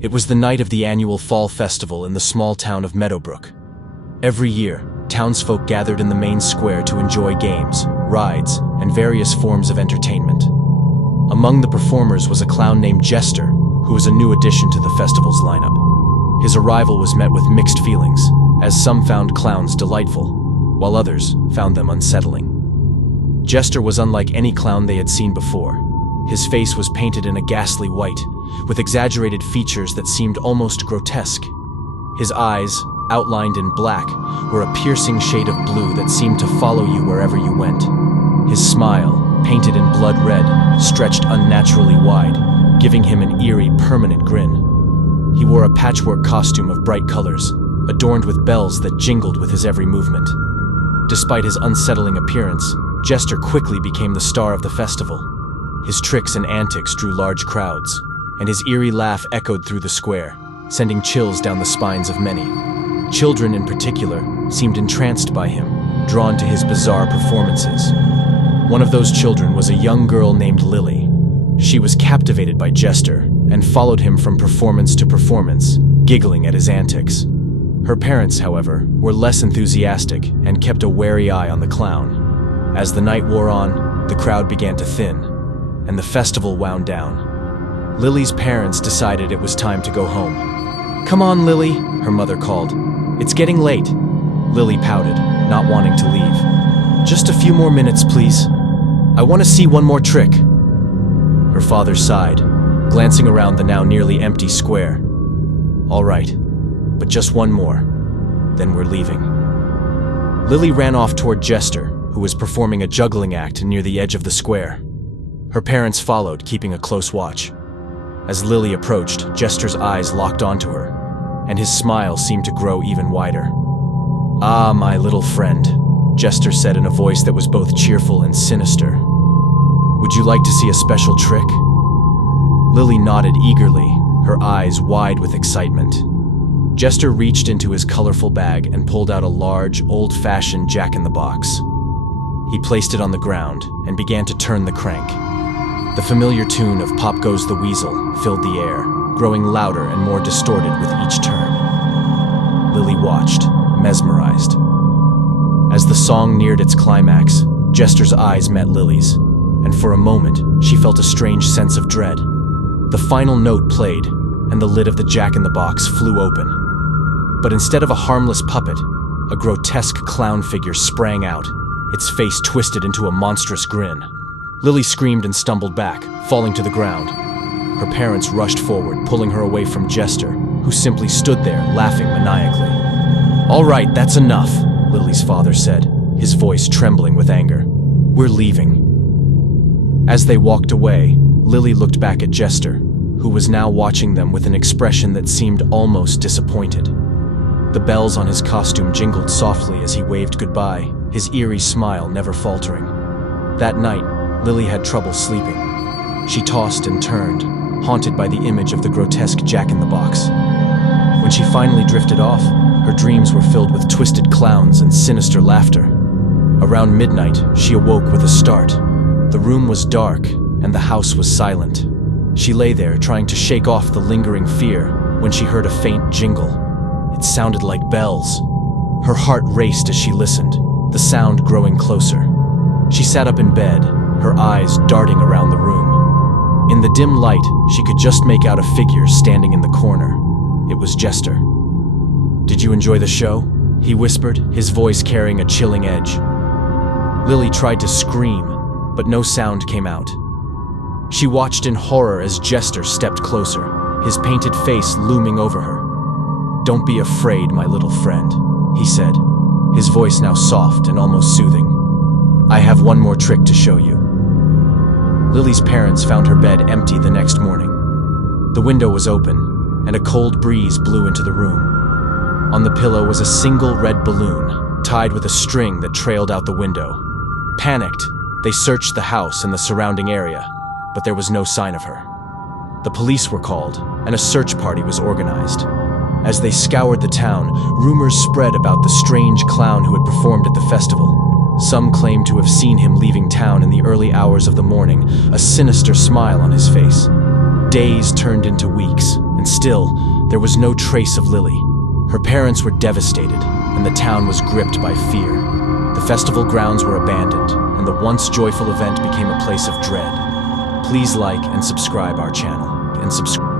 It was the night of the annual Fall Festival in the small town of Meadowbrook. Every year, townsfolk gathered in the main square to enjoy games, rides, and various forms of entertainment. Among the performers was a clown named Jester, who was a new addition to the festival's lineup. His arrival was met with mixed feelings, as some found clowns delightful, while others found them unsettling. Jester was unlike any clown they had seen before. His face was painted in a ghastly white, with exaggerated features that seemed almost grotesque. His eyes, outlined in black, were a piercing shade of blue that seemed to follow you wherever you went. His smile, painted in blood red, stretched unnaturally wide, giving him an eerie, permanent grin. He wore a patchwork costume of bright colors, adorned with bells that jingled with his every movement. Despite his unsettling appearance, Jester quickly became the star of the festival. His tricks and antics drew large crowds, and his eerie laugh echoed through the square, sending chills down the spines of many. Children in particular seemed entranced by him, drawn to his bizarre performances. One of those children was a young girl named Lily. She was captivated by Jester and followed him from performance to performance, giggling at his antics. Her parents, however, were less enthusiastic and kept a wary eye on the clown. As the night wore on, the crowd began to thin, and the festival wound down. Lily's parents decided it was time to go home. "Come on, Lily," her mother called. "It's getting late." Lily pouted, not wanting to leave. "Just a few more minutes, please. I want to see one more trick." Her father sighed, glancing around the now nearly empty square. "All right, but just one more, then we're leaving." Lily ran off toward Jester, who was performing a juggling act near the edge of the square. Her parents followed, keeping a close watch. As Lily approached, Jester's eyes locked onto her, and his smile seemed to grow even wider. "Ah, my little friend," Jester said in a voice that was both cheerful and sinister. "Would you like to see a special trick?" Lily nodded eagerly, her eyes wide with excitement. Jester reached into his colorful bag and pulled out a large, old-fashioned jack-in-the-box. He placed it on the ground and began to turn the crank. The familiar tune of "Pop Goes the Weasel" filled the air, growing louder and more distorted with each turn. Lily watched, mesmerized. As the song neared its climax, Jester's eyes met Lily's, and for a moment, she felt a strange sense of dread. The final note played, and the lid of the jack-in-the-box flew open. But instead of a harmless puppet, a grotesque clown figure sprang out, its face twisted into a monstrous grin. Lily screamed and stumbled back, falling to the ground. Her parents rushed forward, pulling her away from Jester, who simply stood there, laughing maniacally. "All right, that's enough," Lily's father said, his voice trembling with anger. "We're leaving." As they walked away, Lily looked back at Jester, who was now watching them with an expression that seemed almost disappointed. The bells on his costume jingled softly as he waved goodbye, his eerie smile never faltering. That night, Lily had trouble sleeping. She tossed and turned, haunted by the image of the grotesque jack-in-the-box. When she finally drifted off, her dreams were filled with twisted clowns and sinister laughter. Around midnight, she awoke with a start. The room was dark, and the house was silent. She lay there, trying to shake off the lingering fear, when she heard a faint jingle. It sounded like bells. Her heart raced as she listened, the sound growing closer. She sat up in bed, her eyes darting around the room. In the dim light, she could just make out a figure standing in the corner. It was Jester. "Did you enjoy the show?" he whispered, his voice carrying a chilling edge. Lily tried to scream, but no sound came out. She watched in horror as Jester stepped closer, his painted face looming over her. "Don't be afraid, my little friend," he said, his voice now soft and almost soothing. "I have one more trick to show you." Lily's parents found her bed empty the next morning. The window was open, and a cold breeze blew into the room. On the pillow was a single red balloon, tied with a string that trailed out the window. Panicked, they searched the house and the surrounding area, but there was no sign of her. The police were called, and a search party was organized. As they scoured the town, rumors spread about the strange clown who had performed at the festival. Some claimed to have seen him leaving town in the early hours of the morning, a sinister smile on his face. Days turned into weeks, and And still, there was no trace of Lily. Her parents were devastated, and the town was gripped by fear. The festival grounds were abandoned, and the once joyful event became a place of dread. Please like and subscribe our channel, and subscribe.